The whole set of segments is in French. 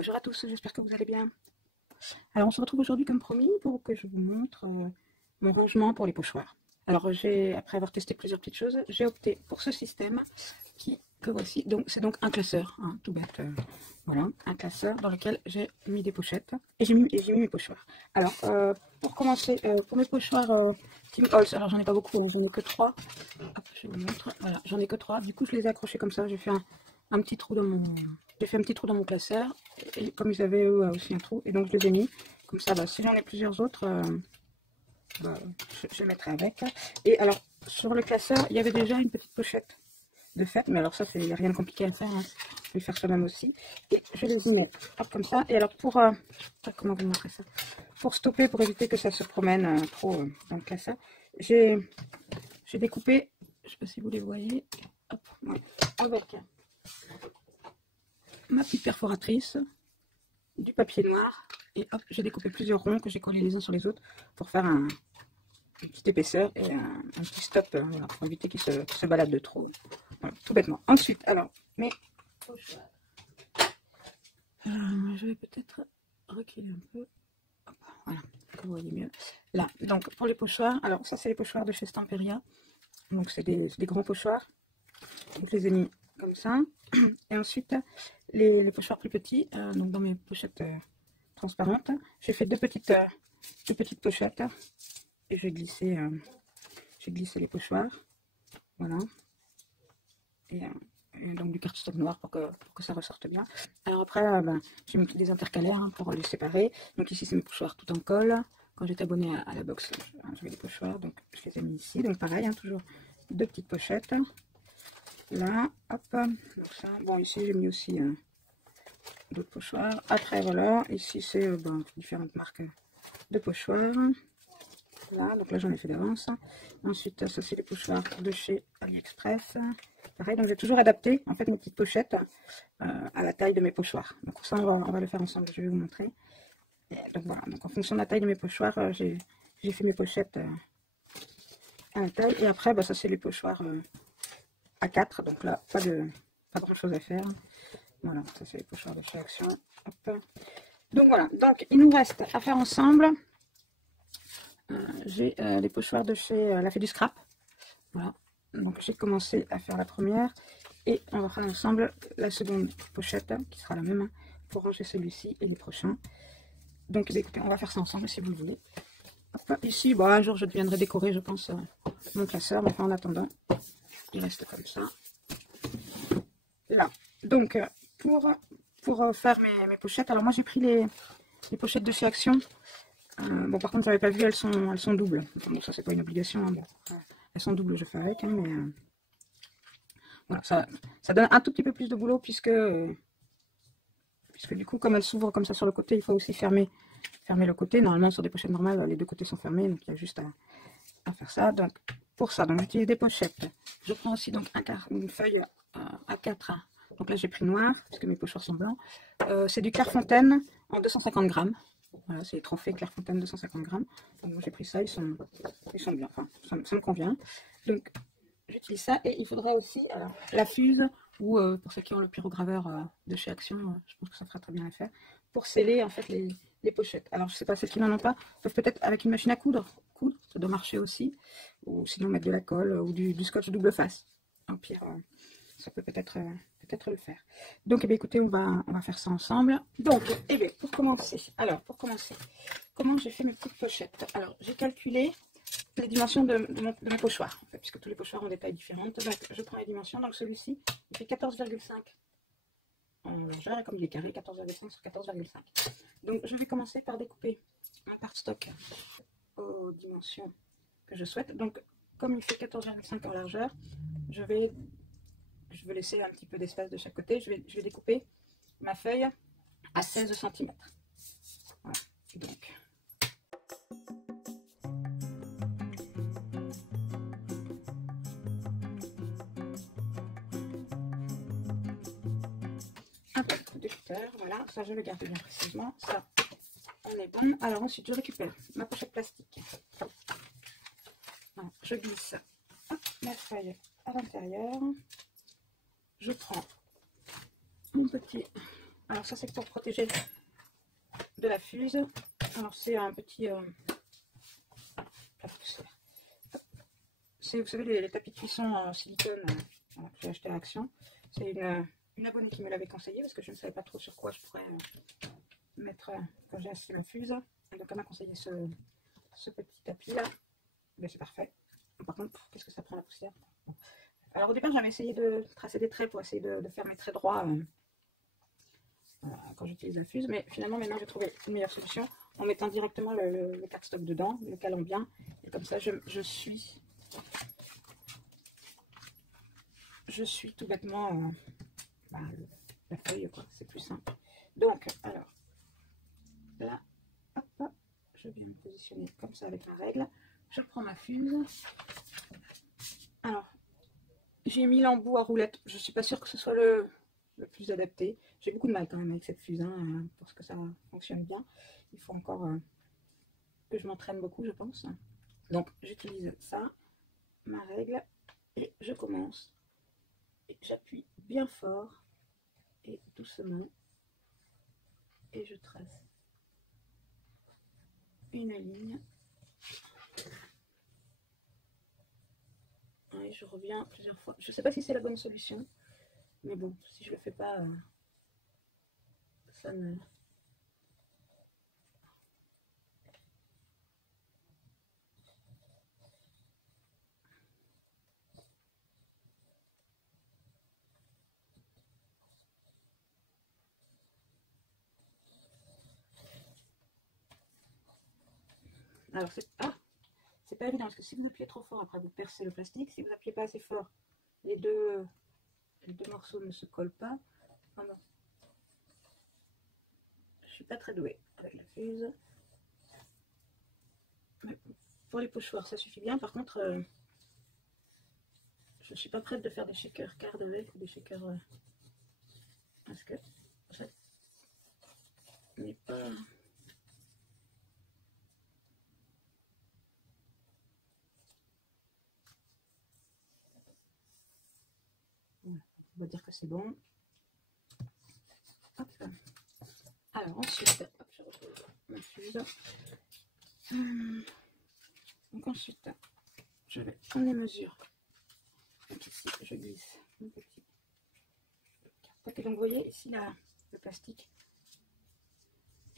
Bonjour à tous, j'espère que vous allez bien. Alors on se retrouve aujourd'hui comme promis pour que je vous montre mon rangement pour les pochoirs. Alors après avoir testé plusieurs petites choses, j'ai opté pour ce système que voici. Donc c'est donc un classeur, hein, tout bête. Voilà, un classeur dans lequel j'ai mis des pochettes et j'ai mis mes pochoirs. Alors pour commencer, pour mes pochoirs Tim Holtz, alors j'en ai pas beaucoup, j'en ai que 3. Hop, je vous montre. Voilà, j'en ai que 3. Du coup je les ai accrochés comme ça, j'ai fait un petit trou dans mon... J'ai fait un petit trou dans mon classeur, et comme ils avaient eux aussi un trou, et donc je les ai mis. Comme ça, bah, si j'en ai plusieurs autres, bah, je mettrai avec. Et alors, sur le classeur, il y avait déjà une petite pochette de fait, mais alors ça, il n'y a rien de compliqué à faire. Hein. Je vais faire soi-même aussi. Et je les y mets, hop, comme ça. Et alors, comment vous montrer ça? Pour stopper, pour éviter que ça se promène trop dans le classeur, j'ai découpé, je ne sais pas si vous les voyez, hop, ouais, avec ma petite perforatrice, du papier noir, et hop, j'ai découpé plusieurs ronds que j'ai collés les uns sur les autres pour faire une petite épaisseur et un petit stop, voilà, pour éviter qu'ils se baladent de trop. Voilà, tout bêtement. Ensuite, alors, mes pochoirs. Je vais peut-être reculer un peu. Hop, voilà, vous voyez mieux. Là, donc pour les pochoirs, alors ça c'est les pochoirs de chez Stamperia. Donc c'est des grands pochoirs. Donc je les ai mis comme ça. Et ensuite, les pochoirs plus petits, donc dans mes pochettes transparentes, j'ai fait deux petites pochettes et j'ai glissé les pochoirs. Voilà. Et donc du cardstock noir pour que ça ressorte bien. Alors après, j'ai mis des intercalaires hein, pour les séparer. Donc ici, c'est mes pochoirs tout en colle. Quand j'étais abonnée à la box, j'avais des pochoirs, donc je les ai mis ici. Donc pareil, hein, toujours deux petites pochettes. Là, hop, donc ça, bon ici j'ai mis aussi d'autres pochoirs. Après voilà, ici c'est différentes marques de pochoirs. Là, donc là j'en ai fait d'avance. Ensuite ça c'est les pochoirs de chez AliExpress. Pareil, donc j'ai toujours adapté en fait mes petites pochettes à la taille de mes pochoirs. Donc ça on va le faire ensemble, je vais vous montrer. Et donc voilà, donc en fonction de la taille de mes pochoirs, j'ai fait mes pochettes à la taille. Et après ça c'est les pochoirs à 4, donc là pas grand chose à faire. Voilà, ça c'est les pochoirs de chez Action. Hop. Donc voilà, donc il nous reste à faire ensemble. J'ai les pochoirs de chez La Fée du Scrap. Voilà, donc j'ai commencé à faire la première et on va faire ensemble la seconde pochette qui sera la même pour ranger celui-ci et les prochains. Donc écoutez, on va faire ça ensemble si vous le voulez. Hop, ici, bon, un jour je deviendrai décorer, je pense, mon classeur, mais en attendant, il reste comme ça. Là, donc pour faire mes pochettes, alors moi j'ai pris les pochettes de chez Action. Bon, par contre, j'avais pas vu, elles sont doubles. Bon, ça c'est pas une obligation, hein, bon. Elles sont doubles, je fais avec, hein, mais voilà, ça donne un tout petit peu plus de boulot puisque du coup, comme elles s'ouvrent comme ça sur le côté, il faut aussi fermer le côté. Normalement, sur des pochettes normales, les deux côtés sont fermés, donc il y a juste à faire ça. Donc pour ça, donc j'utilise des pochettes. Je prends aussi donc une feuille A4. Donc là, j'ai pris noir, puisque mes pochoirs sont blancs. C'est du Clairefontaine en 250 grammes. Voilà, c'est les trophées Clairefontaine 250 grammes. Donc j'ai pris ça, ils sont bien. Enfin, ça me convient. Donc j'utilise ça. Et il faudra aussi la fuve, ou pour ceux qui ont le pyrograveur de chez Action, je pense que ça fera très bien l'affaire, pour sceller en fait les pochettes. Alors je sais pas, celles qui n'en ont pas, peuvent peut-être avec une machine à coudre, ça doit marcher aussi. Ou sinon mettre de la colle ou du scotch double face. Au pire, ça peut peut-être le faire. Donc, eh bien, écoutez, on va faire ça ensemble. Donc, eh bien, pour commencer, comment j'ai fait mes petites pochettes? Alors, j'ai calculé les dimensions de mes pochoirs, en fait, puisque tous les pochoirs ont des tailles différentes. Donc, je prends les dimensions. Donc, celui-ci, il fait 14,5 en largeur, et comme il est carré, 14,5 sur 14,5. Donc, je vais commencer par découper mon cardstock aux dimensions que je souhaite. Donc, comme il fait 14,5 en largeur, je vais laisser un petit peu d'espace de chaque côté. Je vais découper ma feuille à 16 cm. Voilà. Donc, un peu de cutter, voilà, ça je le garde bien précisément. Ça, on est bon. Alors ensuite, je récupère ma pochette plastique. Voilà, je glisse ma feuille à l'intérieur. Je prends mon petit Alors ça c'est pour protéger de la fuse. Alors c'est un petit... c'est, vous savez, les tapis de cuisson en silicone que j'ai acheté à Action. C'est une abonnée qui me l'avait conseillé parce que je ne savais pas trop sur quoi je pourrais mettre quand j'ai acheté ma fuse. Et donc elle m'a conseillé ce petit tapis là. Mais c'est parfait. Par contre, qu'est-ce que ça prend la poussière? Bon. Alors au départ j'avais essayé de tracer des traits pour essayer de faire mes traits droits quand j'utilise la fuse. Mais finalement maintenant j'ai trouvé une meilleure solution en mettant directement le cardstock dedans, le calant bien. Et comme ça je suis tout bêtement la feuille, quoi. C'est plus simple. Donc, alors, là, hop, je vais me positionner comme ça avec la règle. Je reprends ma fuse. Alors, j'ai mis l'embout à roulette. Je ne suis pas sûre que ce soit le plus adapté. J'ai beaucoup de mal quand même avec cette fuse, hein, pour que ça fonctionne bien. Il faut encore que je m'entraîne beaucoup, je pense. Donc, j'utilise ça, ma règle, et je commence. Et j'appuie bien fort et doucement. Et je trace une ligne. Et je reviens plusieurs fois. Je ne sais pas si c'est la bonne solution. Mais bon, si je le fais pas, ça ne... Alors, c'est pas évident parce que si vous appuyez trop fort, après vous percez le plastique. Si vous appuyez pas assez fort, les deux morceaux ne se collent pas. Oh non. Je suis pas très douée avec la fuse. Mais pour les pochoirs, ça suffit bien. Par contre, je suis pas prête de faire des shakers quart d'avec ou des shakers parce que ça n'est pas... On va dire que c'est bon. Hop. Alors ensuite, hop, je retrouve ma fuse. Donc ensuite, je vais prendre les mesures. Donc ici, je glisse un petit. Et donc vous voyez ici le plastique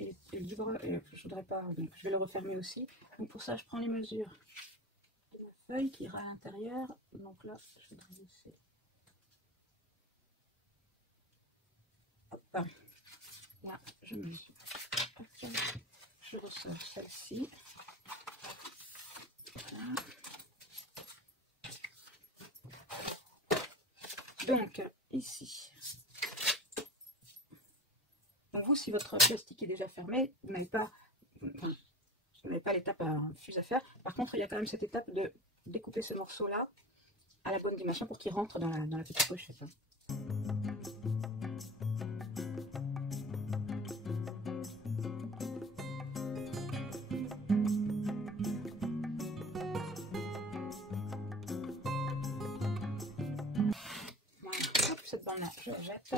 est libre et je voudrais pas, donc je vais le refermer aussi. Donc pour ça, je prends les mesures de ma feuille qui ira à l'intérieur. Donc là, je voudrais glisser. Hop, là, je mesure. Okay. Je ressors celle-ci. Voilà. Donc ici, donc vous, si votre plastique est déjà fermé, vous n'avez pas l'étape à fuse à faire. Par contre, il y a quand même cette étape de découper ce morceau là à la bonne dimension pour qu'il rentre dans la petite pochette. Cette bande là je jette,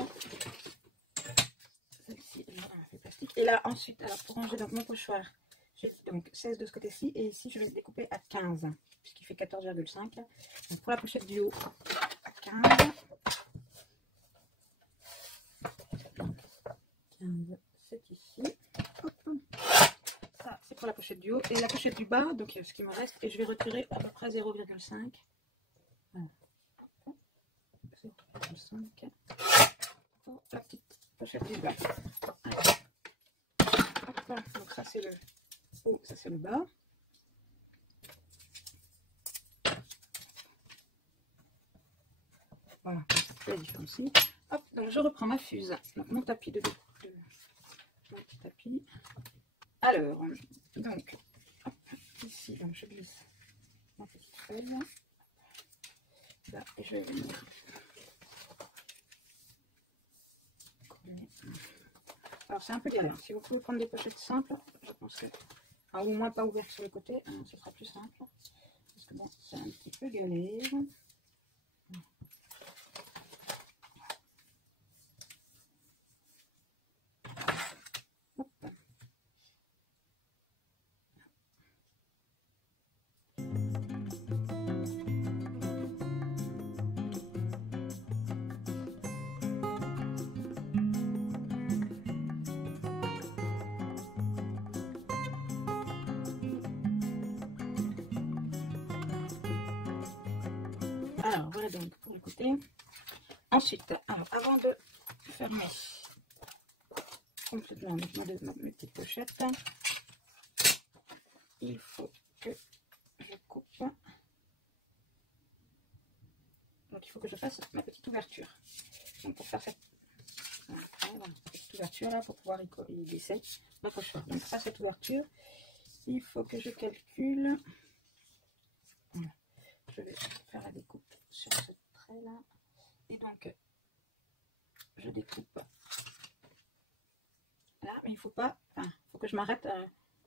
celle-ci elle est dans la plastique, et là ensuite, alors pour ranger donc mon pochoir, j'ai donc 16 de ce côté-ci et ici je vais le découper à 15 puisqu'il fait 14,5. donc pour la pochette du haut à 15 c'est ici. Hop. Ça c'est pour la pochette du haut et la pochette du bas, donc ce qui me reste, et je vais retirer à peu près 0,5. Voilà. 0,5 pour la petite pochette du bas. Hop, donc ça c'est le haut, ça c'est le bas. Voilà, la différence. Hop, donc je reprends ma fuse, donc mon tapis mon petit tapis. Alors, donc, hop, ici, donc je glisse ma petite feuille. Là, et je vais venir. Alors c'est un peu galère. Si vous pouvez prendre des pochettes simples, je pense que, au moins pas ouvertes sur le côté, ce sera plus simple. Parce que bon, c'est un petit peu galère. Alors, voilà donc pour le côté. Ensuite, alors, avant de fermer complètement mes petites pochettes, il faut que je coupe. Donc, il faut que je fasse ma petite ouverture. Donc, pour faire cette, voilà, petite ouverture là, pour pouvoir y glisser ma pochoir. Donc, pour faire cette ouverture, il faut que je calcule. Voilà. Je vais faire la découpe sur ce trait là. Et donc, je découpe là, mais il faut pas, enfin, faut que je m'arrête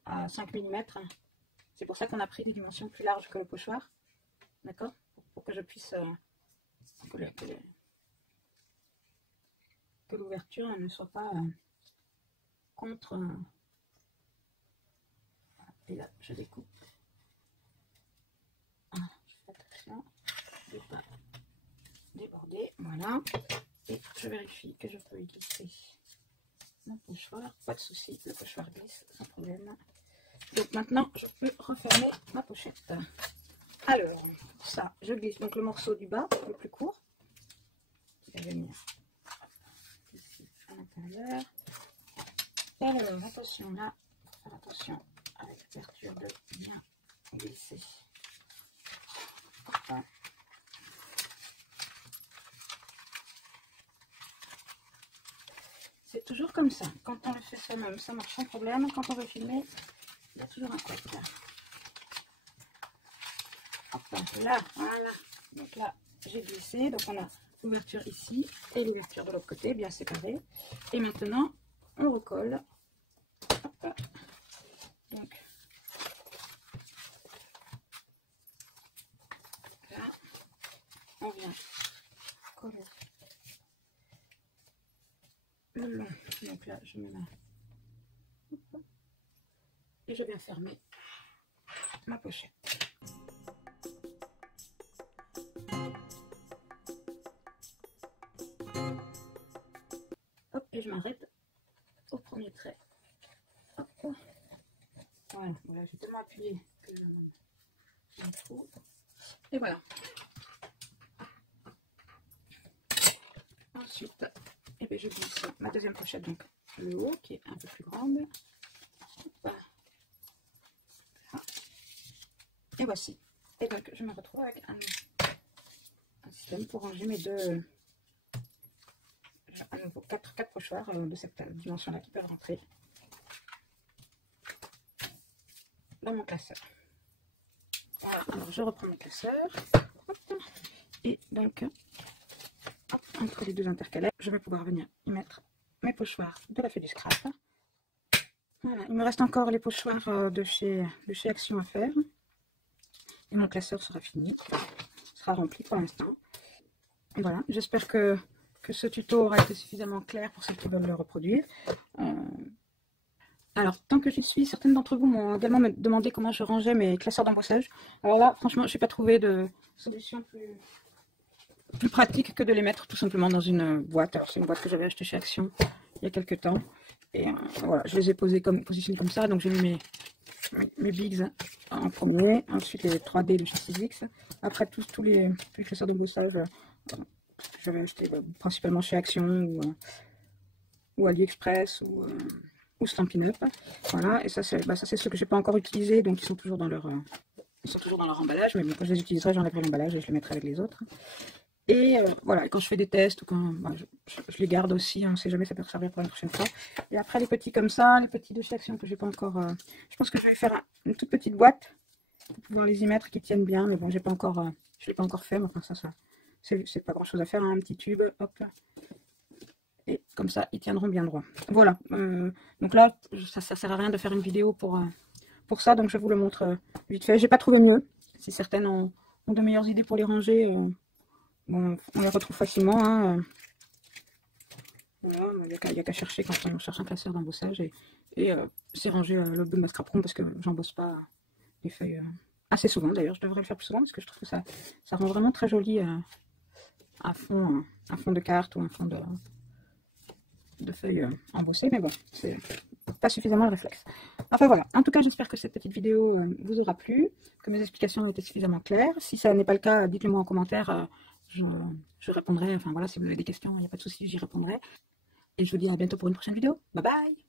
à 5 mm. C'est pour ça qu'on a pris des dimensions plus larges que le pochoir. D'accord, pour que je puisse que l'ouverture ne soit pas contre. Et là, je découpe. Voilà, je fais attention de ne pas déborder. Voilà. Et je vérifie que je peux y glisser mon pochoir. Pas de souci, le pochoir glisse sans problème. Donc maintenant, je peux refermer ma pochette. Alors, ça, je glisse donc le morceau du bas, le plus court. Je vais venir ici à l'intérieur. Et alors, attention là, faire attention avec l'ouverture de bien glisser. Hop. C'est toujours comme ça. Quand on le fait soi-même, ça marche sans problème. Quand on veut filmer, il y a toujours un couac. Hop là, voilà. Donc là, j'ai glissé. Donc on a l'ouverture ici et l'ouverture de l'autre côté, bien séparées. Et maintenant, on recolle. Hop. Donc là, on vient coller le long. Donc là, je mets ma... Et je viens fermer ma pochette. Hop, et je m'arrête au premier trait. Hop. Voilà, voilà, j'ai tellement appuyé que je m'en trouve. Et voilà. Ensuite, eh bien, je glisse ma deuxième pochette, donc le haut qui est un peu plus grande. Hop. Et voici. Et donc, je me retrouve avec un système pour ranger mes deux. À nouveau 4 pochoirs de cette dimension-là qui peuvent rentrer dans mon classeur. Voilà, alors je reprends mon classeur. Hop. Et donc, hop, entre les deux intercalaires, je vais pouvoir venir y mettre mes pochoirs de la fée du scrap. Voilà, il me reste encore les pochoirs de chez Action à faire. Et mon classeur sera fini, sera rempli pour l'instant. Voilà, j'espère que ce tuto aura été suffisamment clair pour ceux qui veulent le reproduire. Alors, tant que j'y suis, certaines d'entre vous m'ont également demandé comment je rangeais mes classeurs d'embossage. Alors là, franchement, je n'ai pas trouvé de solution plus pratique que de les mettre tout simplement dans une boîte. Alors, c'est une boîte que j'avais achetée chez Action il y a quelques temps. Et voilà, je les ai positionnés comme ça. Donc, j'ai mis mes bigs en premier. Ensuite, les 3D de chez 6X. Après, tous les classeurs d'embossage que j'avais acheté principalement chez Action ou AliExpress ou Stampin' Up. Voilà, et ça c'est ceux que j'ai pas encore utilisés, donc ils sont toujours dans leur emballage, mais bon, quand je les utiliserai, j'enlèverai l'emballage et je les mettrai avec les autres. Et voilà, et quand je fais des tests ou quand je les garde aussi, on sait jamais, ça peut servir pour la prochaine fois. Et après les petits comme ça, les petits de chez Action que j'ai pas encore, je pense que je vais faire une toute petite boîte pour pouvoir les y mettre qui tiennent bien, mais bon, j'ai pas encore, je l'ai pas encore fait, mais enfin ça c'est pas grand chose à faire, hein, un petit tube, hop. Et comme ça, ils tiendront bien droit. Voilà. Donc là, ça sert à rien de faire une vidéo pour ça. Donc je vous le montre vite fait. J'ai pas trouvé mieux. Si certaines ont de meilleures idées pour les ranger, bon, on les retrouve facilement. Hein. Voilà, il n'y a qu'à chercher quand on cherche un classeur d'embossage. Et c'est rangé le bout de ma scrap parce que j'embosse pas les feuilles assez souvent. D'ailleurs, je devrais le faire plus souvent parce que je trouve que ça rend vraiment très joli un fond de carte ou un fond de feuilles embossées, mais bon, pas suffisamment le réflexe. Enfin voilà, en tout cas j'espère que cette petite vidéo vous aura plu, que mes explications ont été suffisamment claires. Si ça n'est pas le cas, dites-le moi en commentaire, je répondrai, enfin voilà, si vous avez des questions, il n'y a pas de souci, j'y répondrai. Et je vous dis à bientôt pour une prochaine vidéo. Bye bye!